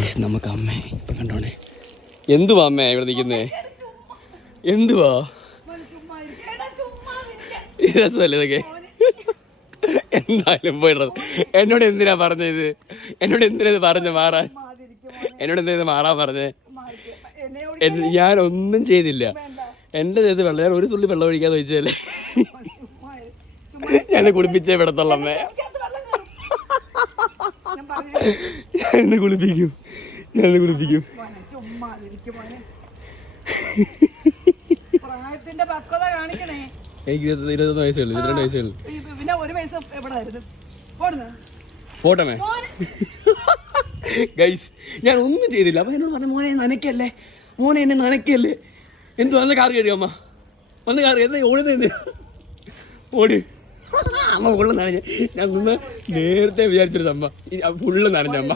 Guys നമുക്ക് അമ്മേ ഇപ്പം കണ്ടോണേ. എന്തുവാ അമ്മേ ഇവിടെ നിൽക്കുന്നേ? എന്തുവാ രസമല്ലേ ഇതൊക്കെ? എന്തായാലും പോയിട്ടത്. എന്നോട് എന്തിനാ പറഞ്ഞത്? എന്നോട് എന്തിനാ ഇത് പറഞ്ഞ് മാറാൻ? എന്നോട് എന്തിനാ ഇത് മാറാൻ പറഞ്ഞേ? ഞാൻ ഒന്നും ചെയ്തില്ല. എൻ്റെ ചെയ്ത് വെള്ളം, ഞാൻ ഒരു തുള്ളി വെള്ളം ഒഴിക്കാതെ വെച്ചല്ലേ. ഞാൻ കുളിപ്പിച്ചേ വിടത്തുള്ളമ്മേ. ഞാൻ ഇന്ന് കുളിപ്പിക്കും. എനിക്ക് 21 വയസ്സേ ഉള്ളൂ, 22 വയസ്സേ ഉള്ളൂ. പോട്ടമേ ഗൈസ്, ഞാൻ ഒന്നും ചെയ്തില്ല. അപ്പൊ എന്നോട് പറഞ്ഞു മോനെ നനയ്ക്കല്ലേ, മോനെ എന്നെ നനയ്ക്കല്ലേ. എന്തു വന്ന് കാർ കയറി അമ്മ, വന്ന് കാർ എന്താ ഓടുന്ന ഓടി അമ്മ ഫുള്ള് നനഞ്ഞ. ഞാൻ നിന്ന് നേരത്തെ വിചാരിച്ചൊരു അമ്മ ഫുള്ള് നനഞ്ഞ അമ്മ.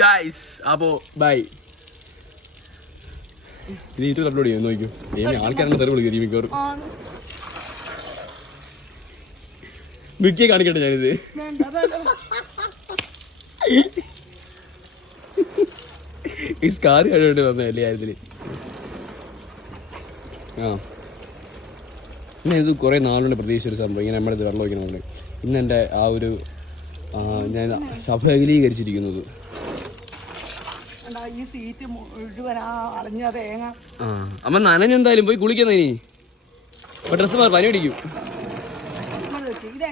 ഗൈസ് അപ്പോ ബൈ. ഇത് യൂട്യൂബ് അപ്ലോഡ് ചെയ്യാൻ നോക്കൂ. ആൾക്കാരെ തെറി വിളിക്കും മിക്കവാറും. മിക്കിയെ കാണിക്കട്ടെ ഞാനിത്. ഈ സ്കാർ കഴിവേണ്ടി വന്നതല്ലേ കാര്യത്തില്. ഇന്ന് ഇത് കുറേ നാളുകൊണ്ട് പ്രതീക്ഷിച്ചൊരു സംഭവം, ഇങ്ങനെ നമ്മുടെ ഇത് വെള്ളം വയ്ക്കണമെന്ന്. ഇന്ന് എൻ്റെ ആ ഒരു ഞാൻ സഫലീകരിച്ചിരിക്കുന്നത്. അമ്മ നനഞ്ഞെന്തായാലും പോയി കുളിക്കുന്ന. ഇനി ഡ്രസ്സ് മാറി പനി പിടിക്കും.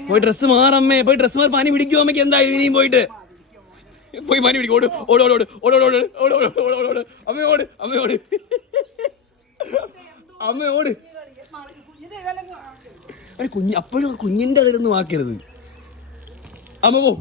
പോയി ഡ്രസ്സ് മാറമ്മേ, പോയി ഡ്രസ്സ് മാറി പനി പിടിക്കും. അമ്മയ്ക്ക് എന്തായാലും ഇനിയും പോയിട്ട് പോയി പനി പിടിക്കും. ഓട് ഓട് ഓട് ഓട് ഓട് ഓട് ഓട് ഓട് ഓട് ഓട് അമ്മയോട് അമ്മയോട് അമ്മയോട്. കുഞ്ഞ് അപ്പോഴും കുഞ്ഞിൻ്റെ അതിലൊന്നും ആക്കരുത്. അമ്മ പോ.